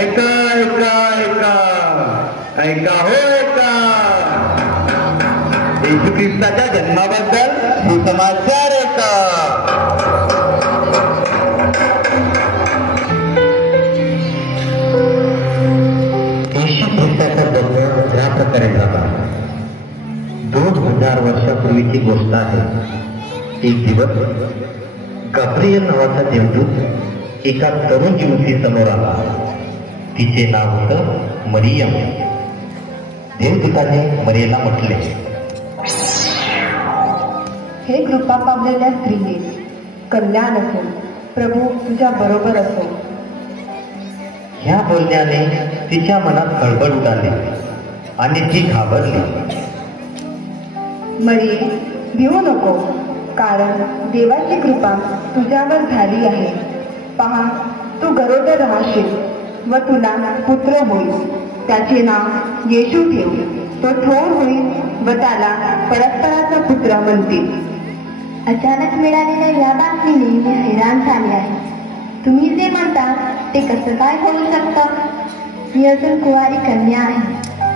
ऐका ऐका ऐका ऐका हो ऐका, येशू ख्रिस्ताच्या जन्माबद्दल सुसमाचार ऐका. येशू ख्रिस्ताचा जन्म या प्रकारे झाला. 2000 वर्षापूर्वीची गोष्ट आहे. एक दिवस गब्रिएल नावाचा देवदूत एका तरुण युवती समोर आला. तिचे नाव होतं मरियम. देवदूताने मरियला म्हटले, हे कृपा पावलेल्या स्त्रिये, कल्याण असो, प्रभू तुझ्या बरोबर असो. ह्या बोलण्याने तिच्या मनात खळबळ उडाली आणि ती घाबरली. मरिये, भिवू नको, कारण देवाची कृपा तुझ्यावर झाली आहे. पहा, तू गरोदर राहशील व तुला पुत्र होईल. त्याचे नाव येशू ठेव. तो थोर होईल व त्याला परस्पराचा पुत्र म्हणतील. अचानक मिळालेल्या या बातमीने मी हैराण झाले आहे. तुम्ही जे म्हणता ते कसं काय होऊ शकतं? मी अजून कुवारी कन्या आहे,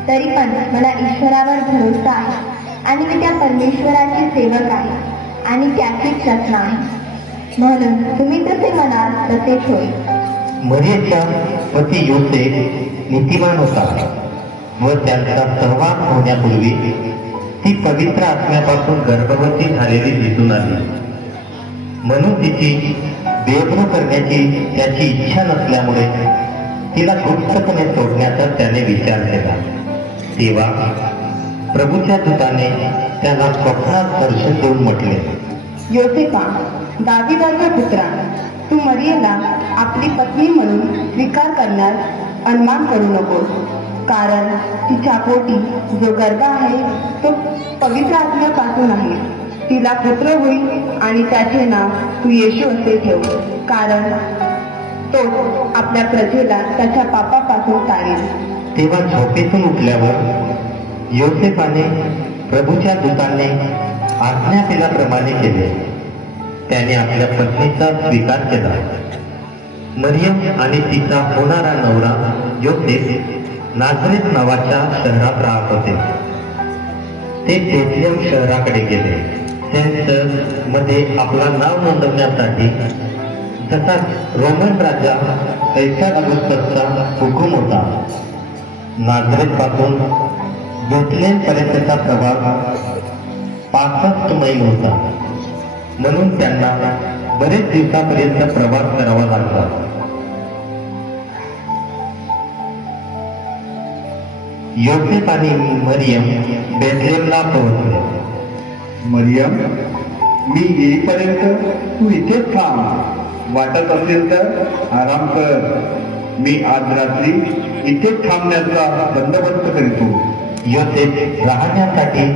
तरी पण मला ईश्वरावर भरोसा आहे आणि मी त्या परमेश्वराची सेवक आहे आणि त्याचीच रचना आहे. म्हणून तुम्ही जसे म्हणाल तसेच होईल. मरियमचा पती योसेफ नीतिमान होता व त्यांचा सहवास होण्यापूर्वी ती पवित्र आत्म्यापासून गर्भवती झालेली दिसून आली. म्हणून तिची बेबरू करण्याची त्याची इच्छा नसल्यामुळे तिला गुप्तपणे सोडण्याचा त्याने विचार केला. तेव्हा प्रभूच्या दूताने त्याला स्वप्नात दर्शन देऊन म्हटले, योसेफा, दाविदाचा पुत्रा, तू मरियला आपली पत्नी म्हणून स्वीकार करण्यास अनमान करू नकोस. कारण तिच्या पोटी जो गर्भ आहे तो पवित्र आत्म्यापासून आहे. तिला पुत्र होईल आणि त्याचे नाव तू येशू असे ठेव, कारण तो आपल्या प्रजेला त्याच्या पापापासून तारेल. तेव्हा झोपेतून उठल्यावर योसेफाने प्रभूच्या दूताने आज्ञा केल्याप्रमाणे केले. त्याने आपल्या पत्नीचा स्वीकार केला. मरियम आणि तिचा होणारा नवरा योसेफ नाझरेत नावाच्या शहरात राहत होते. ते बेथलेहम शहराकडे गेले. सेन्सस मध्ये आपला नाव नोंदवण्यासाठी तसा रोमन राजा कैसर ऑगस्टसचा हुकूम होता. नाझरेत पासून बेथलेहम पर्यंतचा प्रवास 65 मैल होता. म्हणून त्यांना बरेच दिवसापर्यंत प्रवास करावा लागला. योसेफ आणि मरियम बेथलेहमला पोहोचले. मरियम, मी येईपर्यंत तू इथेच थांब. वाटत असेल तर आराम कर. मी आज रात्री इथेच थांबण्याचा बंदोबस्त करतो. योसेफ राहण्यासाठी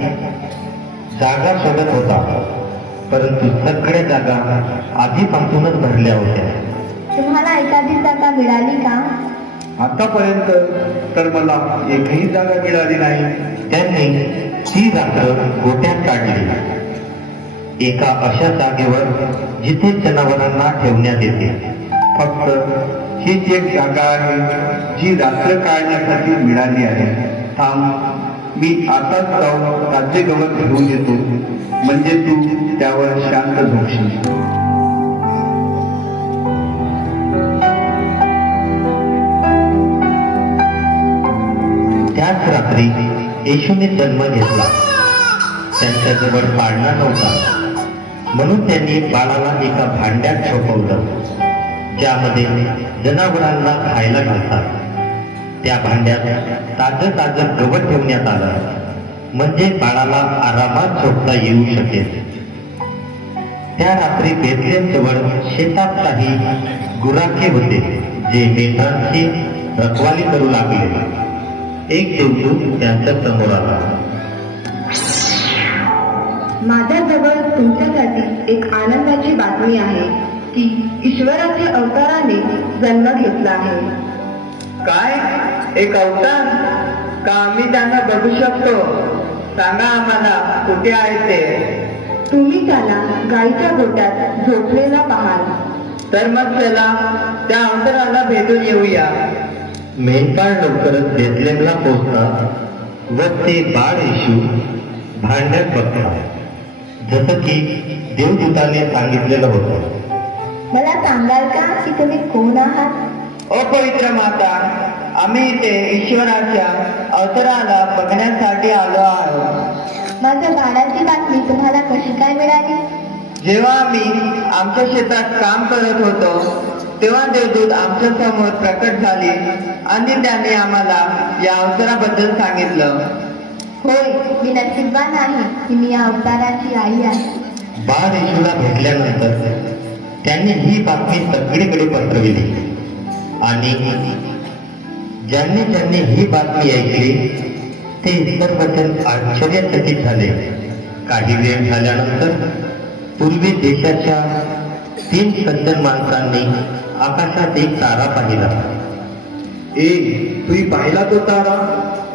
जागा शोधत होता, परंतु सगळ्या जागा आधी संपूर्णच भरल्या होत्या. तुम्हाला एखादी जागा मिळाली का? आतापर्यंत तर मला एकही जागा मिळाली नाही. त्यांनी ती रात्र गोट्यात काढली, एका अशा जागेवर जिथे जनावरांना ठेवण्यात येते. फक्त हीच एक जागा आहे जी रात्र काढण्यासाठी मिळाली आहे. थांब, मी आताच जाऊन ताजे गवत घेऊन येतो, म्हणजे तू त्यावर शांत झोपशील. त्याच रात्री येशूने जन्म घेतला. त्यांच्याजवळ पाळणा नव्हता, म्हणून त्यांनी बाळाला एका भांड्यात झोपवलं, ज्यामध्ये जनावरांना खायला घालतात. त्या भांड्यात ताजं गवत ठेवण्यात आलं, म्हणजे बाळाला आरामात झोपता येऊ शकेल. त्या रात्री बेथलेहम जवळ शेतात काही गुराखे होते, जे मेंढरांची रखवाली करू लागले. एक देवदूत त्यांच्या समोर आला. माझ्याजवळ तुमच्यासाठी एक आनंदाची बातमी आहे की ईश्वराच्या अवताराने जन्म घेतला आहे. काय? एक अवतार? का आम्ही त्यांना बघू शकतो? सांगा आम्हाला, कुठे आहे ते? तुम्ही त्याला गाईच्या गोट्यात झोपलेला पाहाल. तर मग चला त्या अवताराला भेटून येऊया. मेंढपाळ लवकरच बेथलेमला पोहोचतात व ते बाळ येशू भांड्यात बघतात, जसं की देवदूताने सांगितलेलं होतं. मला सांगाल का की तुम्ही कोण आहात? ओ पवित्र माता, आम्ही इथे ईश्वराच्या अवताराला बघण्यासाठी आलो आहोत. माझ्या बाळाची बातमी तुम्हाला कशी काय मिळाली? जेव्हा आम्ही आमच्या शेतात काम करत होतो तेव्हा देवदूत आमच्या समोर प्रकट झाले आणि त्याने आम्हाला या अवताराबद्दल सांगितलं. होय, मी नशीबवान आहे की मी या अवताराची आई आहे. बाळ येशूला भेटल्यानंतर त्यांनी ही बातमी सगळीकडे पसरविली आणि ज्यांनी ज्यांनी ही बातमी ऐकली ते सर्वजण आश्चर्यचकित झाले. काही वेळ झाल्यानंतर पूर्वी देशाच्या 3 सज्जन माणसांनी आकाशात एक तारा पाहिला. तुम्ही पाहिला तो तारा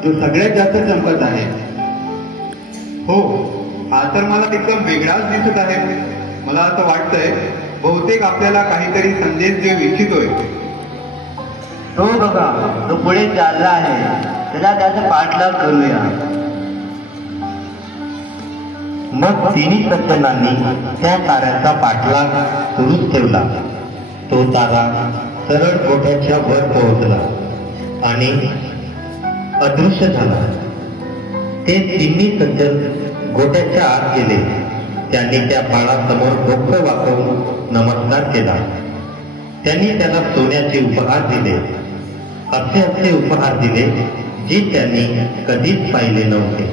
जो सगळ्यात जास्त चमकत आहे? हो, हा तर मला एकदम वेगळाच दिसत आहे. मला असं वाटतंय बहुतेक आपल्याला काहीतरी संदेश देऊ इच्छितोय. तो बघा, तो पुढे चालला आहे, त्याला त्याचा पाठलाग करूया. मग 3 सज्जनांनी त्या ताऱ्याचा पाठलाग सुरूच ठेवला. तो तारा सरळ गोठ्याच्या वर पोहोचला आणि अदृश्य झाला. ते 3 सज्जन गोठ्याच्या आत गेले. त्यांनी त्या बाळासमोर डोकं वाकवून नमस्कार केला. त्यांनी त्याला सोन्याचे उपहार दिले. असे उपहार दिले जे त्यांनी कधीच पाहिले नव्हते.